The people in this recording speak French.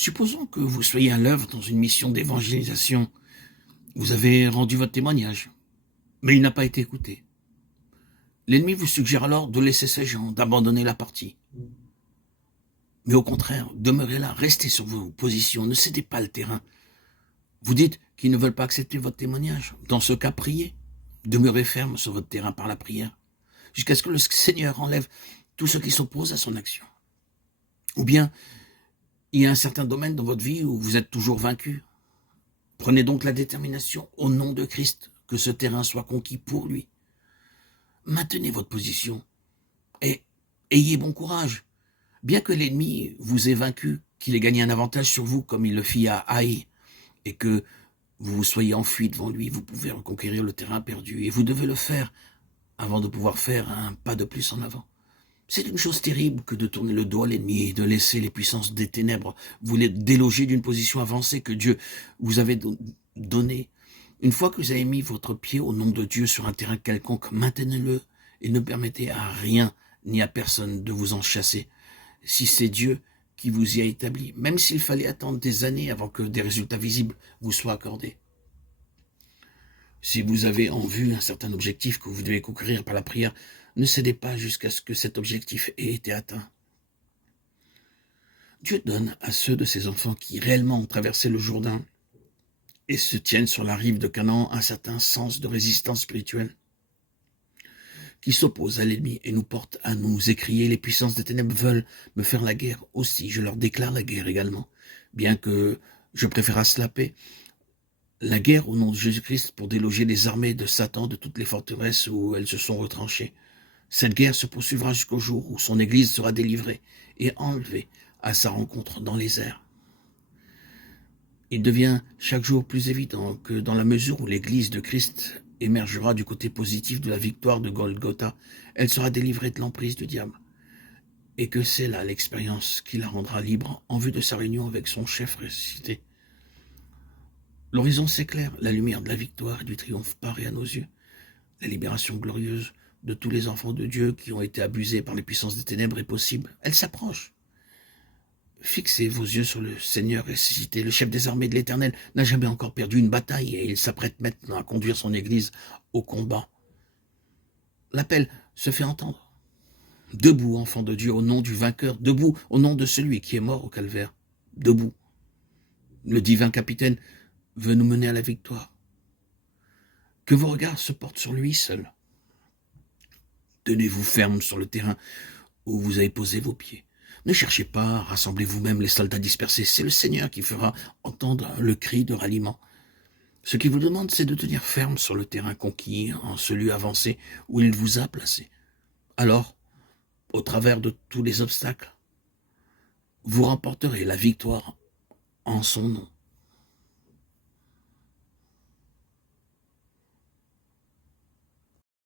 Supposons que vous soyez à l'œuvre dans une mission d'évangélisation. Vous avez rendu votre témoignage, mais il n'a pas été écouté. L'ennemi vous suggère alors de laisser ces gens, d'abandonner la partie. Mais au contraire, demeurez là, restez sur vos positions, ne cédez pas le terrain. Vous dites qu'ils ne veulent pas accepter votre témoignage. Dans ce cas, priez. Demeurez ferme sur votre terrain par la prière, jusqu'à ce que le Seigneur enlève tout ce qui s'oppose à son action. Ou bien, il y a un certain domaine dans votre vie où vous êtes toujours vaincu. Prenez donc la détermination, au nom de Christ, que ce terrain soit conquis pour lui. Maintenez votre position et ayez bon courage. Bien que l'ennemi vous ait vaincu, qu'il ait gagné un avantage sur vous comme il le fit à Haï, et que vous vous soyez enfui devant lui, vous pouvez reconquérir le terrain perdu, et vous devez le faire avant de pouvoir faire un pas de plus en avant. C'est une chose terrible que de tourner le dos à l'ennemi et de laisser les puissances des ténèbres vous les déloger d'une position avancée que Dieu vous avait donnée. Une fois que vous avez mis votre pied au nom de Dieu sur un terrain quelconque, maintenez-le et ne permettez à rien ni à personne de vous en chasser. Si c'est Dieu qui vous y a établi, même s'il fallait attendre des années avant que des résultats visibles vous soient accordés. Si vous avez en vue un certain objectif que vous devez conquérir par la prière, ne cédez pas jusqu'à ce que cet objectif ait été atteint. Dieu donne à ceux de ses enfants qui réellement ont traversé le Jourdain et se tiennent sur la rive de Canaan un certain sens de résistance spirituelle qui s'oppose à l'ennemi et nous porte à nous écrier: les puissances des ténèbres veulent me faire la guerre aussi, je leur déclare la guerre également, bien que je préférasse la paix. La guerre au nom de Jésus-Christ pour déloger les armées de Satan de toutes les forteresses où elles se sont retranchées. Cette guerre se poursuivra jusqu'au jour où son Église sera délivrée et enlevée à sa rencontre dans les airs. Il devient chaque jour plus évident que dans la mesure où l'Église de Christ émergera du côté positif de la victoire de Golgotha, elle sera délivrée de l'emprise du diable. Et que c'est là l'expérience qui la rendra libre en vue de sa réunion avec son chef ressuscité. L'horizon s'éclaire, la lumière de la victoire et du triomphe paraît à nos yeux. La libération glorieuse de tous les enfants de Dieu qui ont été abusés par les puissances des ténèbres est possible. Elle s'approche. Fixez vos yeux sur le Seigneur ressuscité. Le chef des armées de l'Éternel n'a jamais encore perdu une bataille et il s'apprête maintenant à conduire son Église au combat. L'appel se fait entendre. Debout, enfants de Dieu, au nom du vainqueur. Debout, au nom de celui qui est mort au calvaire. Debout. Le divin capitaine veut nous mener à la victoire. Que vos regards se portent sur lui seul. Tenez-vous ferme sur le terrain où vous avez posé vos pieds. Ne cherchez pas à rassembler vous-même les soldats dispersés. C'est le Seigneur qui fera entendre le cri de ralliement. Ce qu'il vous demande, c'est de tenir ferme sur le terrain conquis, en ce lieu avancé où il vous a placé. Alors, au travers de tous les obstacles, vous remporterez la victoire en son nom.